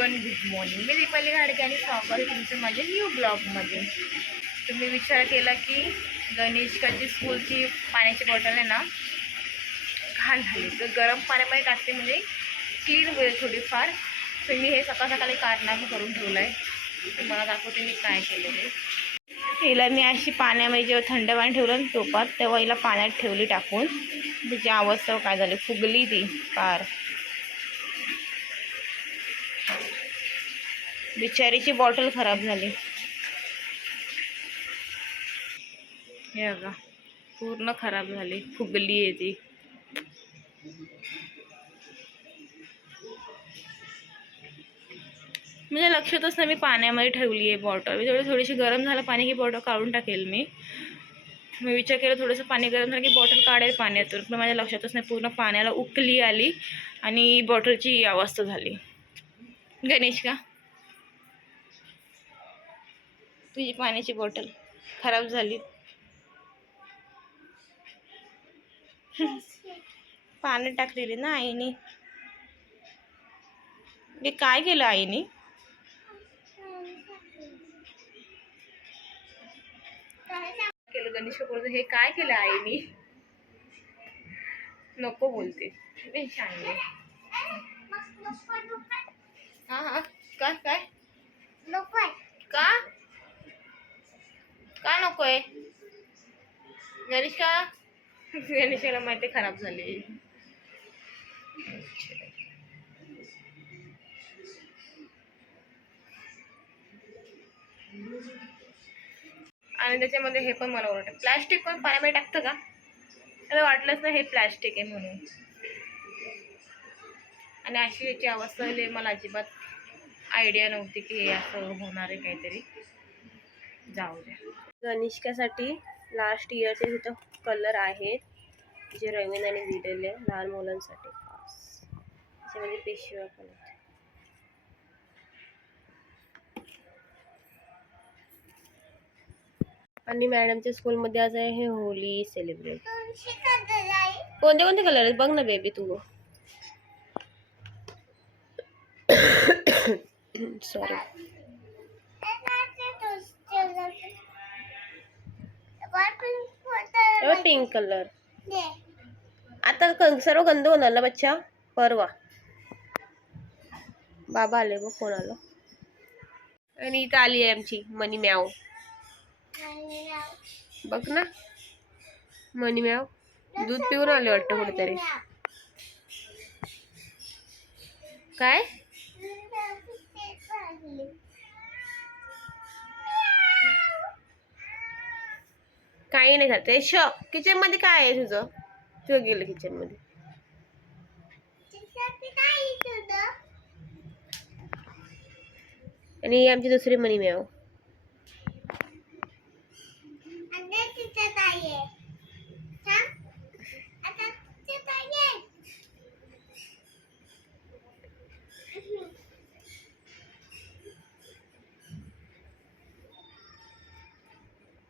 Everyone, good morning. मी दीपाली घाडगे आणि स्वागत आहे तुमचं माझ्या न्यू ब्लॉगमध्ये. तुम्ही विचार केला की गणेशकाची स्कूलची पाण्याची बॉटल आहे ना घाण झाली, तर गरम पाण्यामध्ये टाकते म्हणजे क्लीन होईल थोडीफार. तर मी हे सकाळ सकाळी कारनामा करून ठेवलं आहे. तुम्हाला दाखवते मी काय केलं ते. हिला मी अशी पाण्यामध्ये जेव्हा थंड पाणी ठेवलं टोपात, तेव्हा हिला पाण्यात ठेवली टाकून. तिची अवस्था काय झाली, फुगली ती कार. बिचारीची बॉटल खराब झाली. हे बघा, पूर्ण खराब झाली, फुगली आहे ती. म्हणजे लक्षातच नाही मी पाण्यामध्ये ठेवली आहे बॉटल. थोडीशी गरम झालं पाणी की बॉटल काढून टाकेल मी विचार केला थोडंसं पाणी गरम झालं की बॉटल काढेल पाण्यातून, पण माझ्या लक्षातच नाही. पूर्ण पाण्याला उकली आली आणि बॉटलची अवस्था झाली. गणेश का तुझी पाण्याची बॉटल खराब झाली. पाण्यात टाकलेली ना आईने. हे काय केलं आईने? केलं गणेश बोलतो, हे काय केलं आईने? नको बोलते सांगे. हा हा, काय काय नकोय का? का नकोय गणेश का? गणेशाला माहिती खराब झाली. आणि त्याच्यामध्ये हे पण मला वाटतं प्लॅस्टिक पण पाण्यामध्ये टाकतं का? मला वाटलंच ना हे प्लॅस्टिक आहे म्हणून. आणि अशी याची अवस्था झाली, मला अजिबात आयडिया नव्हती की हे असं होणार आहे काहीतरी. जाऊ द्या. गणेशकासाठी लास्ट इयरचे तिथं कलर आहेत जे रवीनाने दिलेले लहान मुलांसाठी खास. त्याच्यामध्ये पिशव्या पण आहेत. आणि मॅडमच्या स्कूलमध्ये आज आहे हे होली सेलिब्रेट. कोणते कोणते कलर आहेत बघ ना बेबी तू. सॉरी. Pink colour. आता सर्व गंध होणार ना बच्चा. परवा बाबा आले बघ, कोण आलं. आणि इथं आली आहे आमची मनी म्याव. बघ ना मनी म्याव दूध पिऊन आले वाटतं कुठेतरी. काय काही नाही खाते. किचन मध्ये काय आहे तुझं? तुझं गेलं किचन मध्ये. आणि आमची दुसरी मनी म्याव.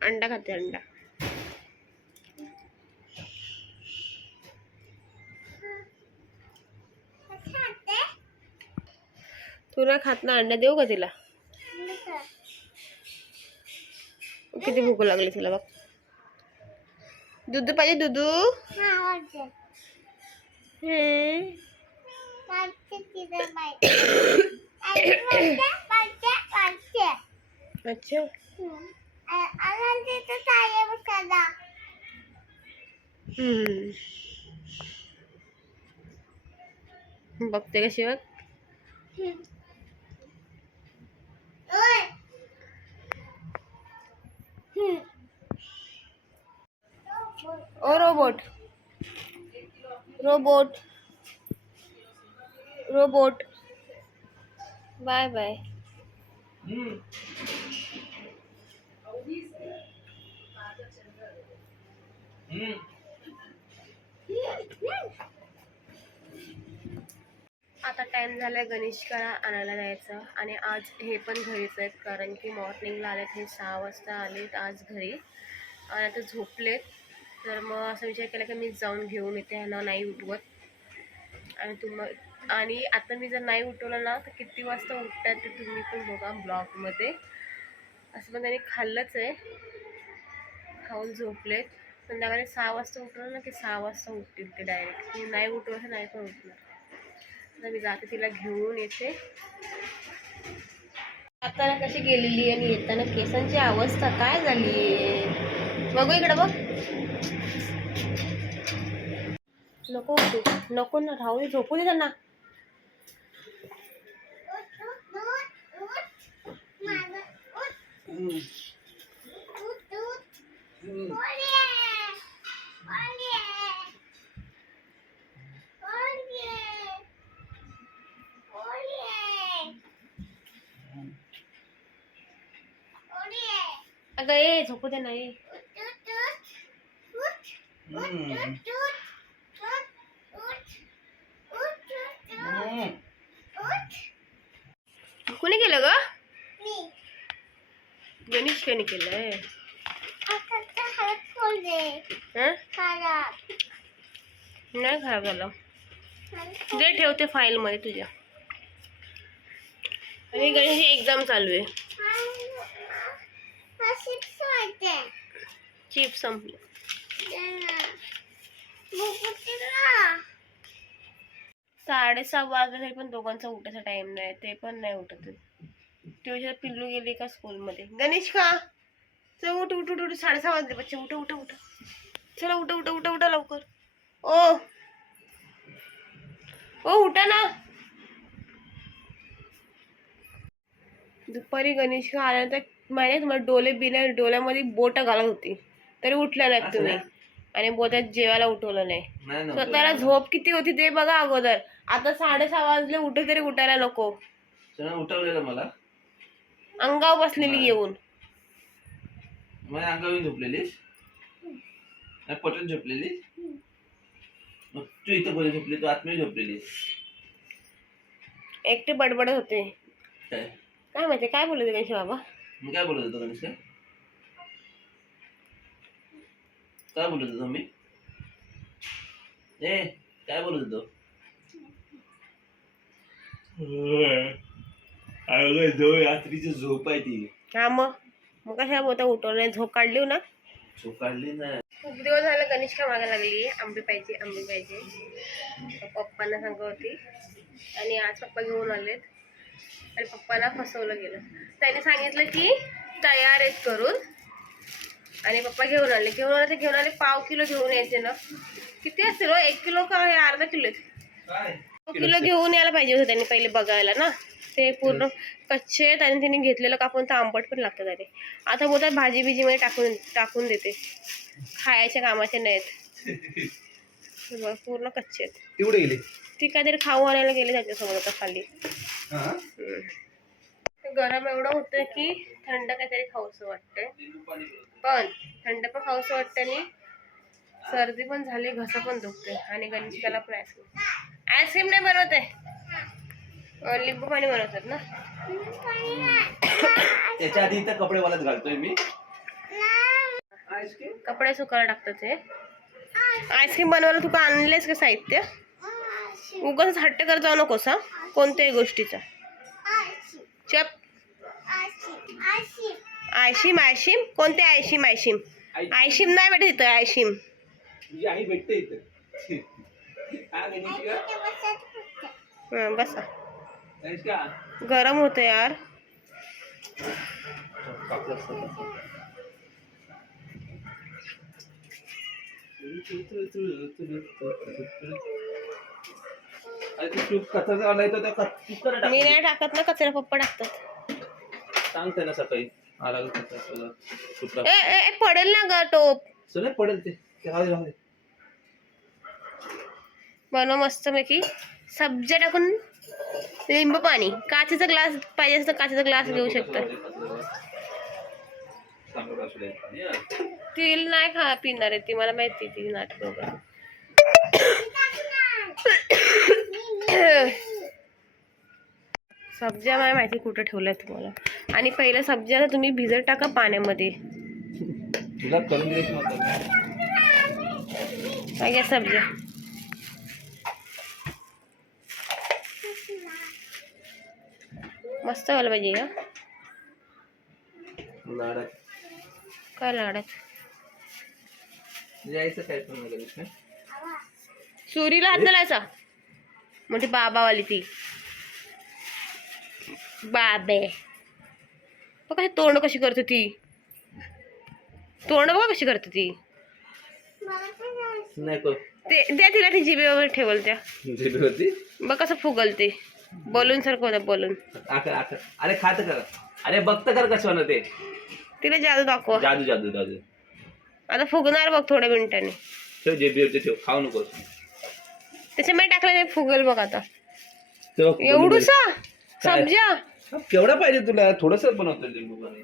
अंडा खाते अंडा. तू ना खात ना अंडा, देऊ का तिला? किती भूक लागली तिला बघ. दूध पाहिजे दूध. अच्छा बघते कशी बघ. ओ robot robot robot bye bye. आता टाइम झालाय गणेशकाला आणायला जायचं. आणि आज हे पण घरीच आहेत, कारण की मॉर्निंगला आलेत. हे 6 वाजता आलेत आज घरी आणि आता झोपलेत. तर मग असं विचार केला की मी जाऊन घेऊन येते, ह्यांना नाही उठवत. आणि आणि आता मी जर नाही उठवलं ना तर किती वाजता उठतात ते तुम्ही पण बघा ब्लॉगमध्ये. असं पण त्यांनी खाल्लंच आहे, खाऊन झोपलेत. संध्याकाळी 6 वाजता उठवलं ना की 6 वाजता उठतील ते डायरेक्ट. मी नाही उठवलं नाही पण उठणार. आता मी जाते तिला घेऊन येते. जाताना कशी गेलेली आणि येताना केसांची अवस्था काय झाली आहे बघू. इकडं बघ. नको उठू, नको ना, राहू दे, झोपू दे त्यांना. अगं ए झोपू दे नाही. कोणी केलं ग? गणेश कोणी केलंय? नाही खराब झालं. दे ठेवते फाईल मध्ये तुझ्या. आणि गणेश एक्झाम चालू आहे. चिप्स संपले. 6:30 वाजले तरी पण दोघांचा उठायचा टाइम नाही. ते पण नाही उठत. ट्युशन पिल्लू गेली का स्कूलमध्ये. गणेश का चल उठ उठ उठ उठ. 6:30 वाजले बच्चे. उठा उठा उठा. चला उठा उठा उठा उठा लवकर. ओ ओ उठा ना. दुपारी गणेश आल्यानंतर माहिती तुम्हाला डोले बिना डोळ्यामध्ये बोट घालत होती तरी उठल्या नाहीत तुम्ही. आणि बोटात जेवायला उठवलं नाही. स्वतःला झोप किती होती ते बघा अगोदर. आता 6:30 वाजले उठे तरी उठायला नको. उठवलेलं मला अंगावर बसलेली येऊन. माझ्या अंगावर झोपलेलीस, पटून झोपलेलीस. मग तू इथं बोल झोपली, तू आतमध्ये झोपलेलीस. एकटे बडबडत होते. काय माहिती काय बोलत होते गणेश बाबा. मी काय बोलत होतो गणेश? काय बोलत होतो मी? ए काय बोलत होतो? रात्रीची झोप आहे ती. हा मग कशा बोलता उठवलं. झोप काढली ना. झोप काढली ना. खूप दिवस झालं गणेश का मागायला लागली आंबे पाहिजे आंबे पाहिजे. पप्पांना सांगत होती आणि आज पप्पा घेऊन आलेत. आणि पप्पाला फसवलं गेलं. त्याने सांगितलं की तयार आहेत करून. आणि पप्पा घेऊन आले ते घेऊन आले. पाव किलो घेऊन यायचे ना. किती असतील 1 किलो का हे अर्धा किलो? 2 किलो घेऊन यायला पाहिजे होतं त्यांनी पहिले बघायला ना. ते पूर्ण कच्चे आहेत आणि त्यांनी घेतलेलं कापून तर आंबट पण लागतं त्याने. आता बोलतात भाजी बिजीमध्ये टाकून देते. खायच्या कामाचे नाहीत. पूर्ण कच्चे आहेत. एवढे गेले ती काहीतरी खाऊ आणायला गेले त्याच्यासोबत आता खाली. गरम एवढं होतं की थंड काहीतरी खाऊसं वाटतंय. पण थंड पण खाऊसं वाटतं आणि सर्दी पण झाली, घसा पण दुखते. आणि गणेशला पण आईस्क्रीम नाही बनवत आहे, लिंबू पाणी बनवतात ना. त्याच्या आधी तर कपडे वाळत घालतोय मी. कपडे सुकायला टाकतात ते. आईस्क्रीम बनवायला तू का आणलेस का साहित्य? उगाच हट्ट कर जाऊ नकोस हा कोणत्याही गोष्टीचा. चप. आयशीम आयशीम कोणते आयशीम? आयशीम नाही भेटत इथं. आयशीम आई भेटते इथं. बसा. गरम होतं यार. मी नाही टाकत ना कचरा, पप्पा टाकतात. सांगते ना सकाळी आला ए पडेल ना ग टोप. नाही पडेल ते. बनव मस्त पैकी. सब्जा टाकून लिंबू पाणी. काचेचा ग्लास पाहिजे असं काचेचा ग्लास घेऊ शकता. ती नाही पिणार आहे ती, मला माहिती. ती नाटक वगैरे. सब्जा मला माहिती कुठं ठेवलाय तुम्हाला. आणि पहिलं सब्जाला तुम्ही भिजत टाका पाण्यामध्ये. सब्जा मस्त व्हायला पाहिजे का? लाडात काय लाडात? यायचं काय पण गणेश ना. सुरीला हात नाही लावायचा. मोठी बाबावाली ती बाबे. बघ कशी तोंड कशी करते ती. तोंड बघ कशी करते ती. नाही को ते द्या तिला ती जिभेवर ठेवल त्या. जिबी होती. बघ कसं फुगलते. बलून सारखं होतं बलून. आकर आकर. अरे खात कर. अरे बघत कर कसं होणार ते. तिला जादू दाखवा. जादू जादू जादू. आता फुगणार बघ थोड्या मिनिटांनी. ठेव जिबीवरती ठेव. खाऊ नकोस. त्याच्यामध्ये टाकलं ते फुगल बघ आता. ठेव. एवढूसा काय? सब्जा. केवढा पाहिजे तुला? थोडस बनवतो लिंबू पाणी.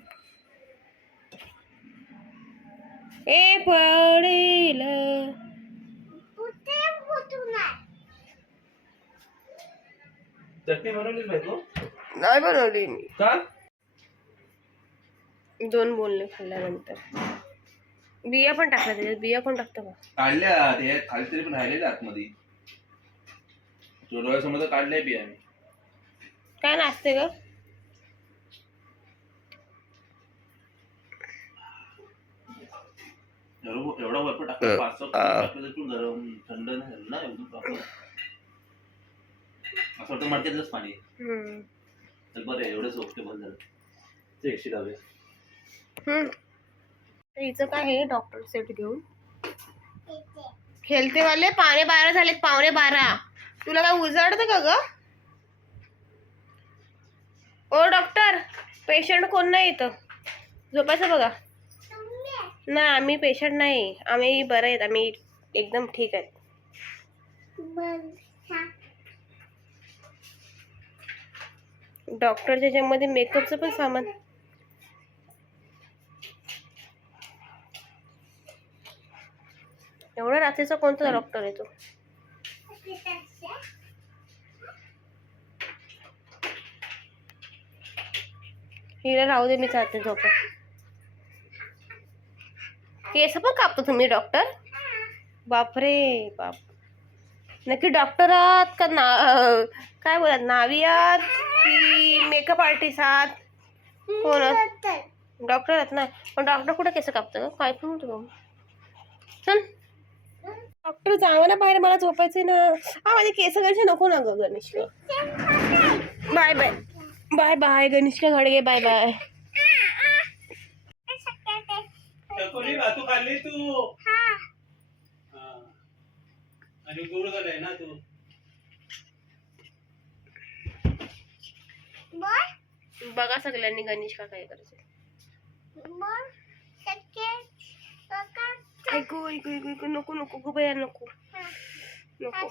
ए पडेल. चटणी बनवली बायको? नाही बनवली मी. का? 2 बोलणे खाल्ल्यानंतर. बिया पण टाकल्या त्याच्यात. बिया कोण टाकतं का? काढल्या हे खाली तरी पण राहिलेल्या आतमध्ये. डोळ्यासमोर तर काढल्या बिया मी. काय नाचते ग? एवढा बर्फ टाकला 5-6 टाकलं तर पण गरम थंड नाही झालं ना एकदम प्रॉपर. असं वाटतं मडक्यातलंच पाणी आहे. तर बरं आहे एवढंच ओके बंद झालं. ते 100 डावे. हिचं काय आहे डॉक्टर सेट घेऊन खेळते वाले. 12:15 झालेत. 12:15. तुला काय उजाडतं का ग? ओ डॉक्टर पेशंट कोण नाही इथं. झोपायचं बघा. नाही आम्ही पेशंट नाही. आम्ही बरं आहेत. आम्ही एकदम ठीक आहेत. डॉक्टरच्या ज्यामध्ये मेकअपचं पण सामान. एवढा रात्रीचा कोणता डॉक्टर आहे तो? हिला राहू दे मी चालते झोपा. केस पण कापतो तुम्ही डॉक्टर? बापरे बाप. नक्की डॉक्टर आहात का काय बोलत नावी आहात की मेकअप आर्टिस्ट आहात? कोण डॉक्टर आहात ना. पण डॉक्टर कुठे केस कापतं काय पण होतं. चल डॉक्टर जावा ना बाहेर. मला झोपायचंय ना. हा माझे केस घालचे नको ना ग Ganesh. Bye bye bye bye गणेशका घाडगे. Bye bye. तू खाल्ली तू. आणि गोड झालाय ना तू. बघा सगळ्यांनी गणेशका काय करायचं. ऐकू ऐकू ऐकू नको नको गो बया नको नको.